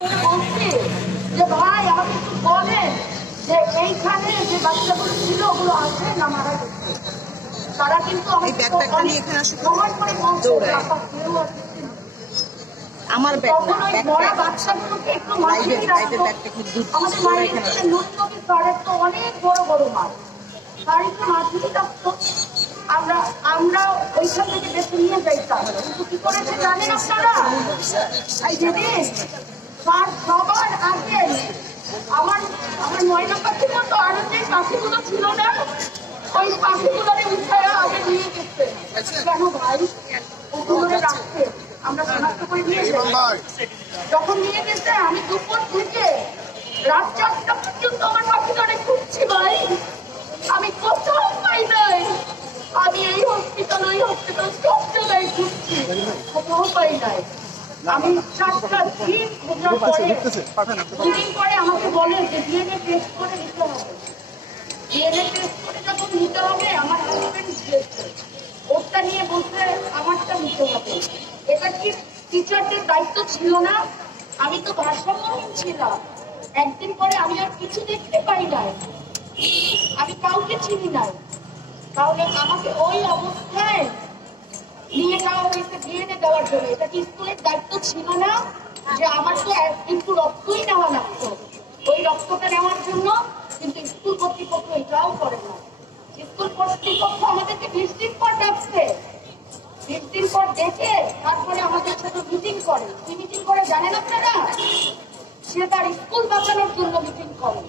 বলছি যে ভাই আমাকে একটু বলেন যে এইখানে যে বাচ্চাগুলো ছিল ওগুলো আছে না মারা গেছে। তারা কিন্তু প্রমাণ করে বলছে কেউ আছে আমার মরা বাচ্চাগুলোকে একটু মাঝিয়ে রাখতো। আমাদের মায়ের নুরনবী স্যারের তো অনেক বড় বড় মাছ, তার একটু মাঝিয়ে রাখতো। আমরা ওইখান থেকে বেছে নিয়ে যাইতাম, কিন্তু কি করেছে জানেন আপনারা? যেদিন তার সবার আগে আমার ময়না পাখির মতো আরো যে পাখিগুলো ছিল না, ওই পাখিগুলোরে উঠায় আগে নিয়ে গেছে। কেন ভাই? ওগুলো রাখতে আমরা শনাক্ত করে নিয়ে যাই। যখন নিয়ে গেছে আমি দুপুর থেকে রাত 4টা পর্যন্ত আমার পাখিটারে খুঁজছি ভাই, আমি কোথাও পাই নাই। আমি এই হসপিটাল ওই হসপিটাল সব জায়গায় ঘুরছি, কোথাও পাই নাই। আমি 4টা দিন খোঁজার পরে আমাকে বলে যে ডিএনএ টেস্ট করে নিতে হবে। ডিএনএ টেস্ট করে যখন নিতে হবে, আমার হাজবেন্ড দিয়েছে, ওরটা নিয়ে বলছে আমারটা নিতে হবে। এটা কি টিচারদের দায়িত্ব ছিল না? আমি তো ভারসাম্যহীন ছিলাম। একদিন পরে আমি আর কিছু দেখতে পাই নাই, আমি কাউকে চিনি নাই। তাহলে আমাকে ওই অবস্থায় নিয়ে যাওয়া হয়েছে ডিএনএ দেওয়ার জন্য। এটা কি স্কুলের দায়িত্ব ছিল না যে আমার তো একটু রক্তই নেওয়া লাগতো? ওই রক্তটা নেওয়ার জন্য কিন্তু স্কুল কর্তৃপক্ষ এটাও করে না। স্কুল কর্তৃপক্ষ আমাদেরকে 20 দিন পর ডাকছে, 20 দিন পর ডেকে তারপরে আমাদের সাথে মিটিং করে। কি মিটিং করে জানেন আপনারা? সে তার স্কুল বাঁচানোর জন্য মিটিং করে।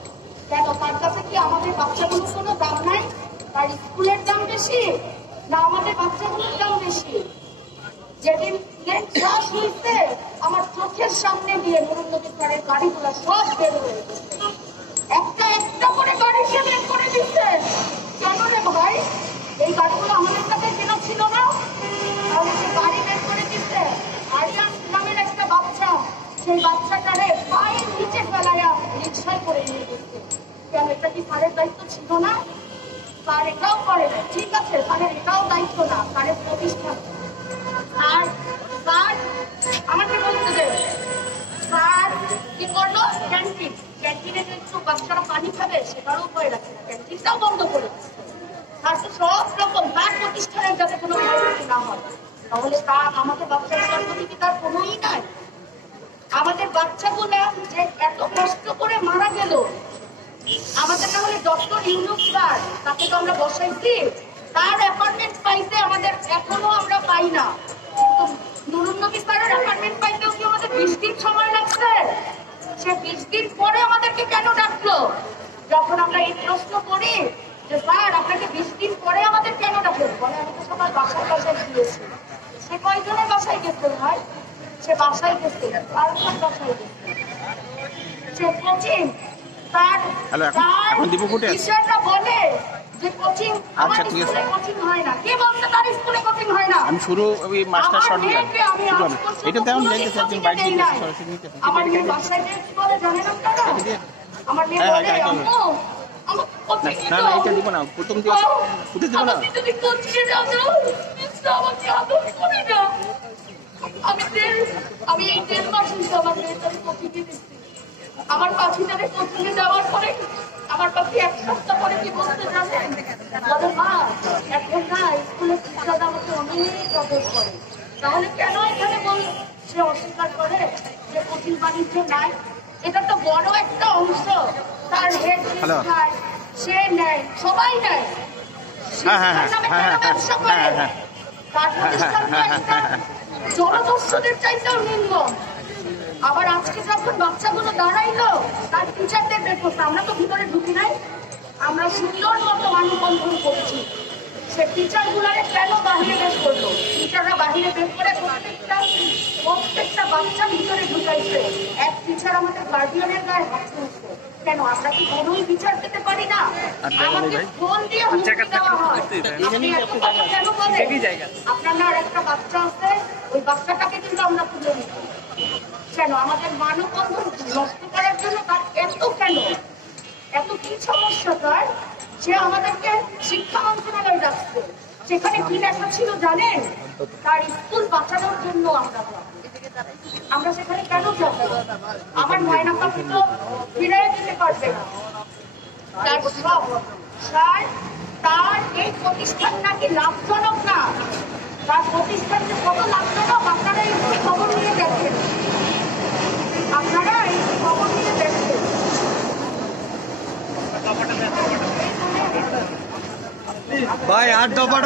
কেন? তার কাছে কি আমাদের বাচ্চাগুলোর কোনো দাম নাই? তার স্কুলের দাম বেশি না আমাদের বাচ্চাগুলোর দাম বেশি? যেদিন প্লেন ক্রাশ হয়েছে আমার চোখের সামনে দিয়ে নুরনবী স্যারের গাড়িগুলো সব বের হয়ে গেছে, একটা একটা করে গাড়ি সে বের করে দিচ্ছে। কেন রে ভাই? এই গাড়িগুলো আমাদের কাছে কেনা ছিল না? তাহলে সে গাড়ি বের করে দিচ্ছে। আরিয়ান নামের একটা বাচ্চা, সেই বাচ্চাটারে পায়ের নিচে ফেলাইয়া রিক্সায় করে নিয়ে গেছে। কেন? এটা কি স্যারের দায়িত্ব ছিল না? স্যার এটাও করে না, ঠিক আছে, স্যারের এটাও দায়িত্ব না, স্যারের প্রতিষ্ঠান। আর স্যার আমাকে বলতে দেয়, স্যার কি করলো? ক্যান্টিনে একটু বাচ্চারা পানি খাবে সেটারও উপায় রাখে না, ক্যান্টিনটাও বন্ধ করে দিচ্ছে। তার তো সব রকম তার প্রতিষ্ঠানের যাতে কোনো ক্ষয়ক্ষতি না হয়। তাহলে তা আমাদের বাচ্চাগুলোর প্রতি কি তার কোনোই নাই? আমাদের বাচ্চাগুলা যে এত কষ্ট করে মারা গেল, আমাদের তাহলে ডক্টর ইউনুস স্যার, তাকে তো আমরা বসাইছি, তার অ্যাপয়েন্টমেন্ট পাইতে আমাদের এখনো আমরা পাই না। কিন্তু নুরনবী স্যারের অ্যাপয়েন্টমেন্ট পাইতেও কি আমাদের 20 দিন সময় লাগছে? সে 20 দিন পরে আমাদেরকে কেন ডাকলো? যখন আমরা এই প্রশ্ন করি যে স্যার আপনাকে 20 দিন পরে আমাদের কেন ডাকলেন, বলে আমি তো সবার বাসায় গিয়েছি। সে কয়জনের বাসায় গেছে ভাই? সে বাসায় গেছে, কার বাসায় গেছে? সে কোচিং বলে যে কোচিং আমার স্কুলে কোচিং হয় না। কে বলছে তার স্কুলে কোচিং হয় না? আমি শুরু ওই মাস্টার শট নিলাম এটা তেমন যাইতেছে একজন বাইক দিয়ে সরাসরি নিতে। আমার মেয়ে বাসায় গিয়ে কি বলে জানেন আপনারা? আমার মেয়ে বলে আম্মু আমাকে কোচিং দিতে হবে। না এটা দিব না, প্রথম দিয়ে ফুটে দিব না। আমি যদি কোচিং এ যাও মিস্টার আমাকে আদর করে না। আমি এই 10 মাস হইছে আমার মেয়েটাকে কোচিং এ দিচ্ছি। আমার পাখিটারে কোচিং এ যাওয়ার পরে আমার পাখি 1 সপ্তাহ পরে কি বলতে জানেন? বলে মা এখন না স্কুলে টিচাররা আমাকে অনেক আদর করে। তাহলে কেন এখানে সে অস্বীকার করে যে কোচিং বাণিজ্য নাই? এটা তো বড় একটা অংশ। তার হেড খায়, সে নেয়, সবাই নেয়। ব্যবসা করে তার প্রতিষ্ঠান জনদস্যুদের চাইতেও নিম্ন। আবার আজকে যখন বাচ্চাগুলো দাঁড়াইলো তার টিচারদের বের করছে, আমরা তো ভিতরে ঢুকি নাই, আমরা সুন্দর মতো মানববন্ধন করছি। সে টিচার গুলারে কেন বাহিরে বের করলো? টিচাররা বাহিরে বের করে প্রত্যেকটা বাচ্চা ভিতরে ঢুকাইছে। এক টিচার আমাদের গার্ডিয়ানের গায়ে হাত তুলছে। কেন? আমরা কি কোনোই বিচার পেতে পারি না? আমাকে ফোন দিয়ে হুমকি দেওয়া হয়। কেন বলে আপনার না আর একটা বাচ্চা আছে, ওই বাচ্চাটাকে কিন্তু আমরা তুলে নিই। কেন? আমাদের মানববন্ধন নষ্ট করার জন্য তার এত কি সমস্যা তার? সে আমাদেরকে শিক্ষা মন্ত্রণালয় ডাকছে, সেখানে কি লেখা ছিল জানেন? তার স্কুল বাঁচানোর জন্য আমরা আমরা সেখানে কেন যাবো? আমার ময়না পাখি তো ফিরে দিতে পারবে না। তার সব তার এই প্রতিষ্ঠান নাকি লাভজনক না, তার প্রতিষ্ঠান যে কত লাভজনক আপনারা এই খবর নিয়ে দেখেন, আপনারা এই খবর নিয়ে দেখেন। ভাই 8 দফা